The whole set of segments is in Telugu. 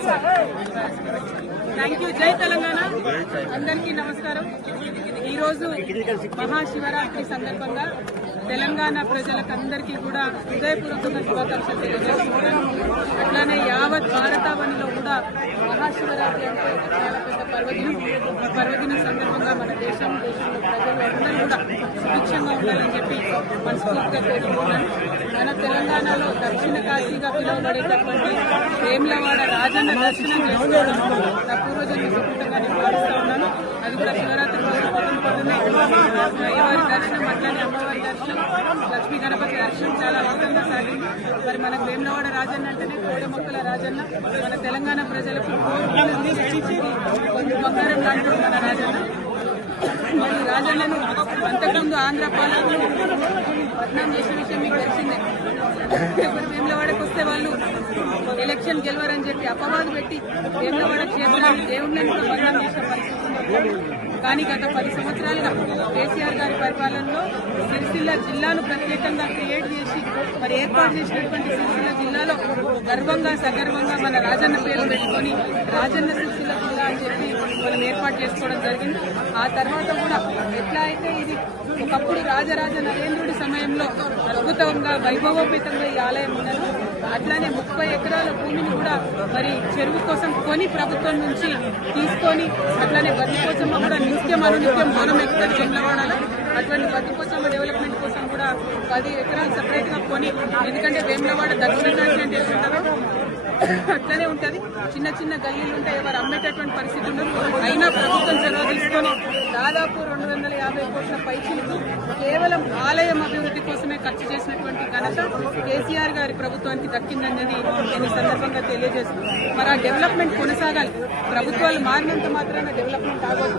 三二五应该是可 థ్యాంక్ యూ జై తెలంగాణ. అందరికీ నమస్కారం. ఈరోజు మహాశివరాత్రి సందర్భంగా తెలంగాణ ప్రజలకు అందరికీ కూడా హృదయపూర్వకంగా శుభాకాంక్షలు తెలియజేస్తున్నాను. అట్లానే యావత్ భారతావనిలో కూడా మహాశివరాత్రి అంటే చాలా పెద్ద పర్వదినం. పర్వదినం సందర్భంగా మన దేశం దేశంలో ప్రజలు అందరూ కూడా సుభిక్షంగా ఉండాలని చెప్పి మనస్ఫూర్తిగా కోరుకుంటున్నాను. మన తెలంగాణలో దక్షిణ కాశీగా పిలువబడేటటువంటి వేములవాడ రాజన్న దర్శనం చేసుకోవడం పూర్వజన్మ సుకృతంగా నేను భావిస్తా ఉన్నాను. అది కూడా శివరాత్రి రోజు పొద్దున పొద్దున్నే అయ్యవారి దర్శనం అట్లనే అమ్మవారి దర్శనం లక్ష్మీ గణపతి దర్శనం చాలా అద్భుతంగా సాగింది. మరి మనకు వేములవాడ రాజన్న అంటేనే కోడ మొక్కల రాజన్న. మన తెలంగాణ ప్రజలకు కొంచెం బంగారం లాంటి మన రాజన్న. మరి రాజన్నను అంతకుముందు ఆంధ్ర పాలకులు బద్నాం చేసిన విషయం మీకు తెలిసిందే. ఎవరు వేములవాడకు వస్తే వాళ్ళు ఎలక్షన్ గెలవరని చెప్పి అపవాదు పెట్టి వేములవాడ క్షేత్రాన్ని దేవుళ్ళని కూడా బద్నాం చేసిన పరిస్థితి. కానీ గత పది సంవత్సరాలుగా కేసీఆర్ గారి పరిపాలనలో సిరిసిల్ల జిల్లాను ప్రత్యేకంగా క్రియేట్ చేసి మరి ఏర్పాటు చేసినటువంటి సిరిసిల్ల గర్వంగా సగర్వంగా మన రాజన్న పేరు పెట్టుకొని రాజన్న సిరిసిల్ల జిల్లా అని చెప్పి మనం ఏర్పాటు చేసుకోవడం జరిగింది. ఆ తర్వాత కూడా ఎట్లా అయితే ఇది ఒకప్పుడు రాజరాజ నరేంద్రుడి సమయంలో అద్భుతంగా వైభవోపేతంగా ఈ ఆలయం ఉన్నది అట్లానే ముప్పై ఎకరాల భూమిని కూడా మరి చెరువు కోసం కొని ప్రభుత్వం నుంచి తీసుకొని అట్లానే బతికోసమ్మ కూడా నిత్యం అనునిత్యం బోనం ఎక్కువ వెంగళవాడలో అటువంటి బతికోసమ్మ డెవలప్మెంట్ కూడా పది ఎకరాలు సపరేట్గా కొని ఎందుకంటే వేములవాడ దక్షిణ కాశీ అంటే ఎట్లుంటారో అట్లనే ఉంటది. చిన్న చిన్న గల్లీలు ఉంటాయి ఎవరు అమ్మేటటువంటి పరిస్థితి ఉండదు. అయినా ప్రభుత్వం చొరవ తీసుకొని దాదాపు రెండు వందల యాభై కోట్ల పైసలకు కేవలం ఆలయం అభివృద్ధి కోసమే ఖర్చు చేసినటువంటి ఘనత కేసీఆర్ గారి ప్రభుత్వానికి దక్కిందన్నది నేను సందర్భంగా తెలియజేస్తున్నాను. మరి ఆ డెవలప్మెంట్ కొనసాగాలి. ప్రభుత్వాలు మారినంత మాత్రాన డెవలప్మెంట్ ఆగదు.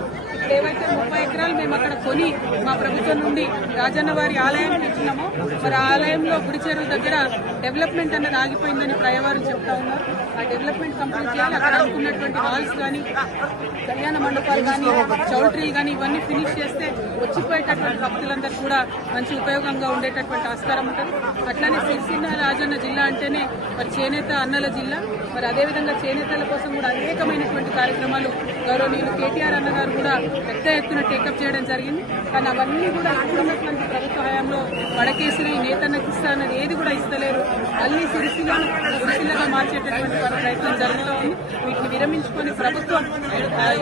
ఏవైతే ముప్పై ఎకరాలు మేము అక్కడ కొని మా ప్రభుత్వం నుండి రాజన్న వారి ఆలయానికి ఇచ్చినామో మరి ఆలయంలో గుడి చెరువు దగ్గర డెవలప్మెంట్ అనేది ఆగిపోయిందని ప్రయవారు చెప్తా ఉన్నారు. ఆ డెవలప్మెంట్ కంప్లీట్ చేయాలి. అక్కడ అనుకున్నటువంటి హాల్స్ కానీ కళ్యాణ మండపాలు కానీ చౌల్ట్రీలు కానీ ఇవన్నీ ఫినిష్ చేస్తే వచ్చిపోయేటటువంటి భక్తులందరూ కూడా మంచి ఉపయోగంగా ఉండేటటువంటి ఆస్కారం ఉంటుంది. అట్లానే సిరిసిల్ల రాజన్న జిల్లా అంటేనే మరి చేనేత అన్నల జిల్లా. మరి అదేవిధంగా చేనేతల కోసం కూడా అనేకమైనటువంటి కార్యక్రమాలు గౌరవనీయులు కేటీఆర్ అన్న గారు కూడా పెద్ద ఎత్తున టేకప్ చేయడం జరిగింది. కానీ అవన్నీ కూడా ఇప్పుడున్నటువంటి ప్రభుత్వ హయాంలో వడకేసిరి నేతన్నకి ఇస్తా అన్నది ఏది కూడా ఇస్తలేరు. మళ్ళీ సిరిసిల్ల సిరిసిల్లగా మార్చేటటువంటి ప్రయత్నం జరుగుతూ ఉంది. వీటిని విరమించుకొని ప్రభుత్వం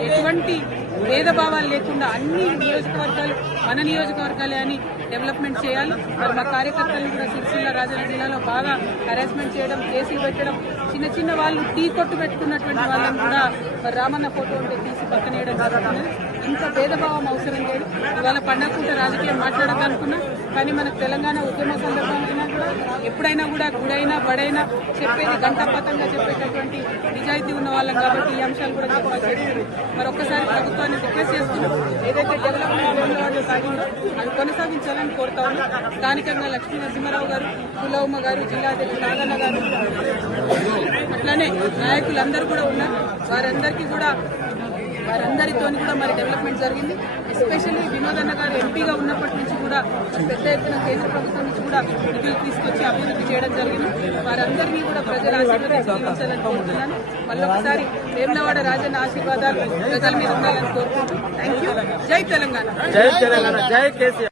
ఎటువంటి భేదభావాలు లేకుండా అన్ని నియోజకవర్గాలు మన నియోజకవర్గాలే అని డెవలప్మెంట్ చేయాలి. మరి మా కార్యకర్తలను కూడా సిరిసిల్ల రాజన్న జిల్లాలో బాగా హెరాస్మెంట్ చేయడం కేసులు పెట్టడం చిన్న చిన్న వాళ్ళు టీ కొట్టు పెట్టుకున్నటువంటి వాళ్ళని కూడా రామన్న ఫోటో ఉంటే తీసి పక్కనేయడం జరుగుతున్నది ఇంత భేదభావం అవసరం లేదు. ఇవాళ పండగ రాజకీయం మాట్లాడదనుకున్నా కానీ మనకు తెలంగాణ ఉద్యమ సందర్భంగా కూడా ఎప్పుడైనా కూడా గుడైనా బడైనా చెప్పేది గంటాపతంగా చెప్పేటటువంటి నిజాయితీ ఉన్న వాళ్ళం కాబట్టి ఈ అంశాలు కూడా చెప్పాల్సి మరొకసారి మరి ఒక్కసారి ప్రభుత్వాన్ని రిక్వెస్ట్ చేస్తున్నాం. ఏదైతే డెవలప్మెంట్ సాగిందో అది కొనసాగించాలని కోరుతా ఉన్నాం స్థానికంగా లక్ష్మీ నరసింహారావు గారు కులవమ్మ గారు జిల్లాధ్యక్షులు నాగన్న గారు అట్లానే నాయకులందరూ కూడా ఉన్నారు. వారందరికీ కూడా వారందరితో కూడా మరి డెవలప్మెంట్ జరిగింది. ఎస్పెషల్లీ వినోదన్న గారు ఎంపీగా ఉన్నప్పటి నుంచి కూడా పెద్ద ఎత్తున కేంద్ర ప్రభుత్వం నుంచి కూడా నిధులు తీసుకొచ్చి అభివృద్ధి చేయడం జరిగింది. వారందరినీ కూడా ప్రజల ఆశీర్వాదించాలని కోరుతున్నాను. మళ్ళొకసారి వేములవాడ రాజన్న ఆశీర్వాదాలు ప్రజల మీద ఉండాలని కోరుకుంటూ. థ్యాంక్ యూ జై తెలంగాణ. జై తెలంగాణ. జై కేసీఆర్.